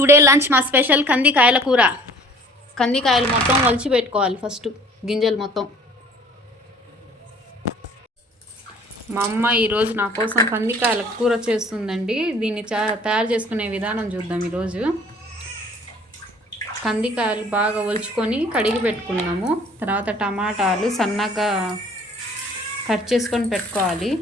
Today lunch మా special కందికాయల కూర. కందికాయలు మొత్తం వలిచి పెట్టుకోవాలి ఫస్ట్, గింజలు మొత్తం. మా అమ్మ ఈరోజు నా కోసం కందికాయల కూర చేస్తుందండి. దీన్ని తయారు చేసుకునే విధానం చూద్దాం. ఈరోజు కందికాయలు బాగా ఒలుచుకొని కడిగి పెట్టుకున్నాము. తర్వాత టమాటాలు సన్నగా కట్ చేసుకొని పెట్టుకోవాలి.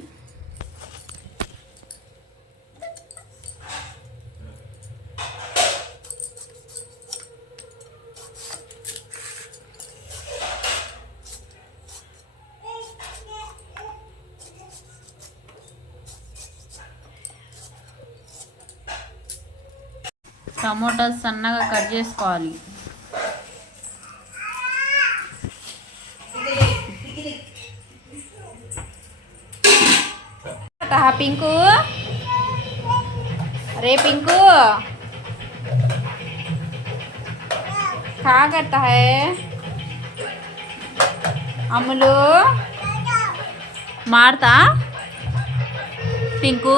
టమోటా సన్నగా కట్ చేసుకోవాలి. పింకు రే పింకు क्या करता है अमुलू मारता पिंकू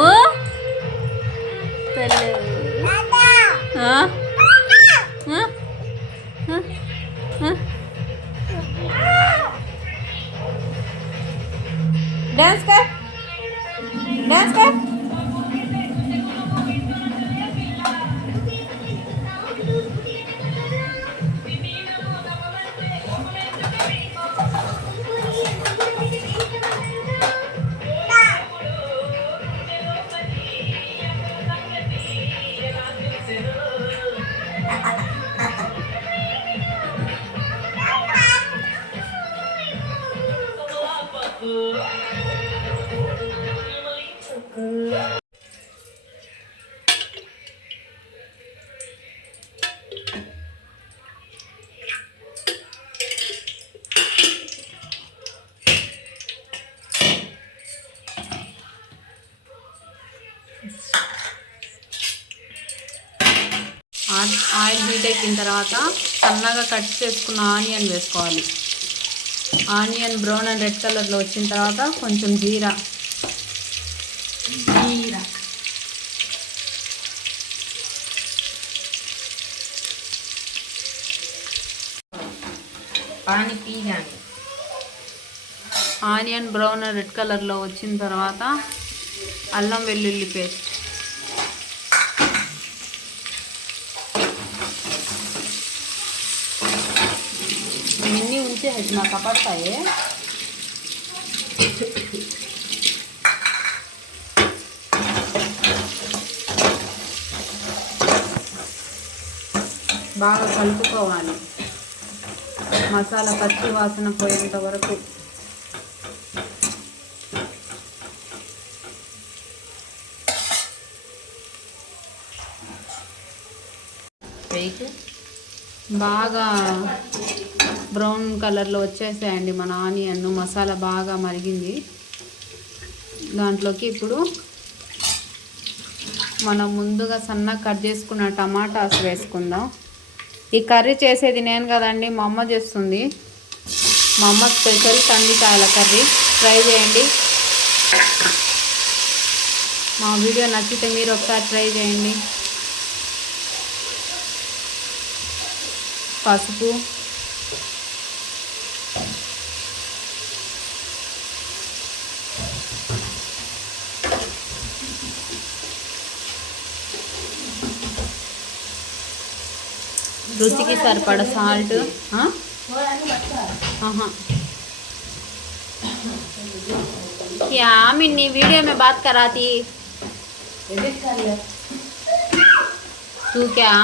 डांस कर डांस कर. ఆయిల్ హీట్ అయిన తర్వాత సన్నగా కట్ చేసుకున్న ఆనియన్ వేసుకోవాలి. ఆనియన్ బ్రౌన్ అండ్ రెడ్ కలర్లో వచ్చిన తర్వాత కొంచెం జీరా ఆనియన్ బ్రౌన్ అండ్ రెడ్ కలర్లో వచ్చిన తర్వాత అల్లం వెల్లుల్లి పేస్ట్, ఇవన్నీ ఉంచే నాకు పడతాయి. బాగా కలుపుకోవాలి. మసాలా పచ్చి వాసన పోయేంత వరకు. బాగా బ్రౌన్ కలర్లో వచ్చేసాయండి మన ఆనియన్. మసాలా బాగా మరిగింది. దాంట్లోకి ఇప్పుడు మనం ముందుగా సన్నగా కట్ చేసుకున్న టమాటాస్ వేసుకుందాం. ఈ కర్రీ చేసేది నేను కదండి, మా అమ్మ చేస్తుంది. మా అమ్మ స్పెషల్ కందికాయల కర్రీ. ట్రై చేయండి. మా వీడియో నచ్చితే మీరు ఒకసారి ట్రై చేయండి. పసుపు, రుచికి సరిపడ సాల్ట్. क्या मिन्नी वीडियो में बात कराती तू क्या.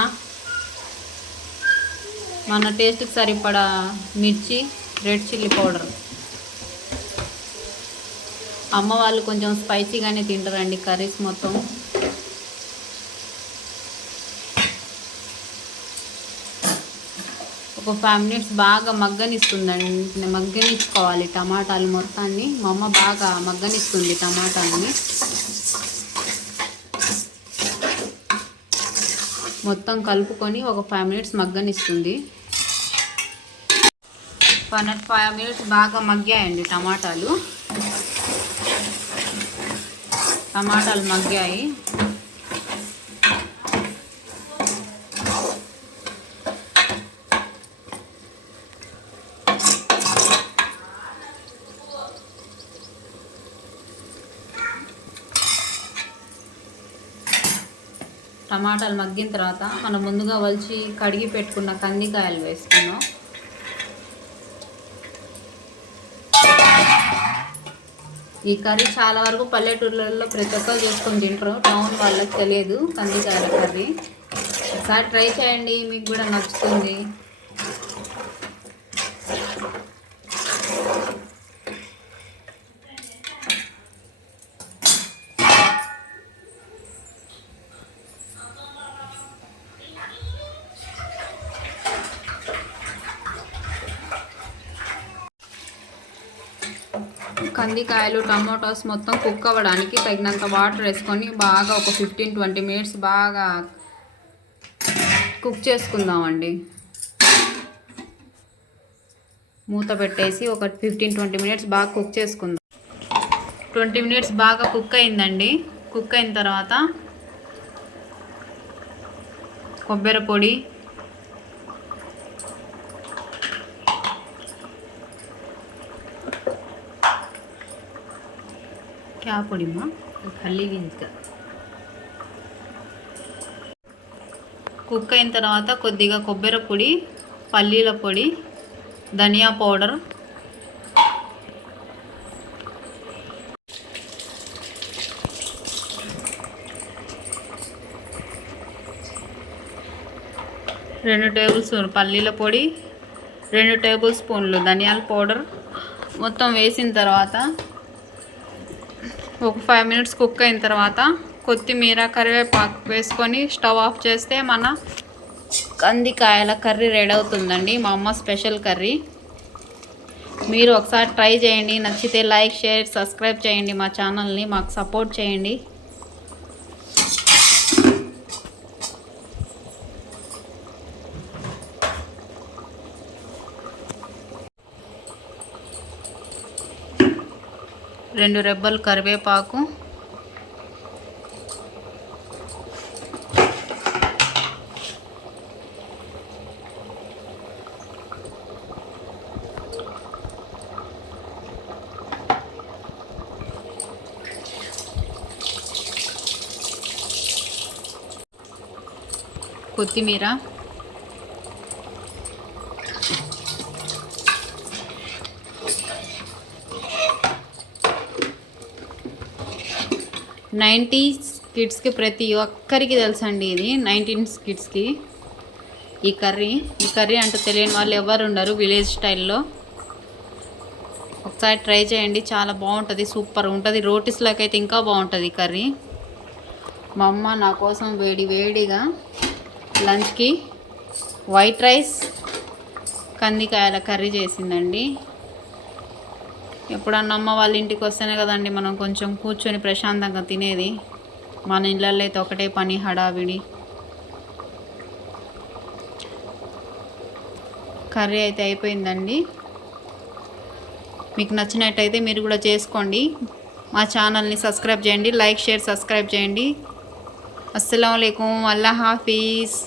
మన టేస్ట్కి సరిపడా మిర్చి, రెడ్ చిల్లీ పౌడర్. అమ్మ వాళ్ళు కొంచెం స్పైసీగానే తింటారండి కర్రీస్ మొత్తం. ఒక 5 minutes బాగా మగ్గనిస్తుందండి. మగ్గనిచ్చుకోవాలి టమాటాలు మొత్తాన్ని. మా అమ్మ బాగా మగ్గనిస్తుంది టమాటాలని. మొత్తం కలుపుకొని ఒక 5 minutes మగ్గనిస్తుంది. 5 minutes బాగా మగ్గాయండి టమాటాలు. టమాటాలు మగ్గాయి. టమాటాలు మగ్గిన తర్వాత మనం ముందుగా వలిచి కడిగి పెట్టుకున్న కందికాయలు వేసుకున్నాం. ఈ కర్రీ చాలా వరకు పల్లెటూర్లలో ప్రతి ఒక్కరు చేసుకొని తింటారు, టౌన్ వాళ్ళకి తెలియదు కందికాయల కర్రీ. ఒకసారి ట్రై చేయండి, మీకు కూడా నచ్చుతుంది. కందికాయలు టమాటోస్ మొత్తం కుక్ అవ్వడానికి తగినంత వాటర్ వేసుకొని బాగా ఒక 15-20 మినిట్స్ బాగా కుక్ చేసుకుందామండి. మూత పెట్టేసి ఒక 15-20 మినిట్స్ బాగా కుక్ చేసుకుందాం. 20 మినిట్స్ బాగా కుక్ అయిందండి. కుక్ అయిన తర్వాత కొబ్బరి పొడి, क्या పొడి మా పల్లి గింజ. కుక్ అయిన తర్వాత కొద్దిగా కొబ్బరి పొడి, పల్లీల పొడి, ధనియా పౌడర్, రెండు టేబుల్ స్పూన్ పల్లీల పొడి, 2 టేబుల్ స్పూన్లు ధనియాల పౌడర్ మొత్తం వేసిన తర్వాత ఒక 5 మినిట్స్ కుక్ అయిన తర్వాత కొత్తిమీర, కరివేపాకు వేసుకొని స్టవ్ ఆఫ్ చేస్తే మన కందికాయల కర్రీ రెడీ అవుతుందండి. మా అమ్మ స్పెషల్ కర్రీ. మీరు ఒకసారి ట్రై చేయండి. నచ్చితే లైక్, షేర్, సబ్స్క్రైబ్ చేయండి. మా ఛానల్ని మాకు సపోర్ట్ చేయండి. రెండు రెబ్బలు కరివేపాకు, కొత్తిమీర, కిడ్స్కి ప్రతి ఒక్కరికి తెలుసండి. ఇది 19 కిడ్స్కి ఈ కర్రీ అంటే తెలియని వాళ్ళు ఎవరు ఉండరు విలేజ్ స్టైల్లో. ఒకసారి ట్రై చేయండి, చాలా బాగుంటుంది, సూపర్ ఉంటుంది. రోటీస్లోకి అయితే ఇంకా బాగుంటుంది ఈ కర్రీ. మా అమ్మ నా కోసం వేడిగా లంచ్కి వైట్ రైస్, కందికాయల కర్రీ చేసిందండి. ఎప్పుడన్నా అమ్మ వాళ్ళ ఇంటికి వస్తేనే కదండి మనం కొంచెం కూర్చొని ప్రశాంతంగా తినేది. మన ఇళ్ళల్లో అయితే ఒకటే పని, హడావిడి. కర్రీ అయితే అయిపోయిందండి. మీకు నచ్చినట్టయితే మీరు కూడా చేసుకోండి. మా ఛానల్ని సబ్స్క్రైబ్ చేయండి. లైక్, షేర్, సబ్స్క్రైబ్ చేయండి. అస్సలాము అలైకుం, అల్లా హాఫీజ్.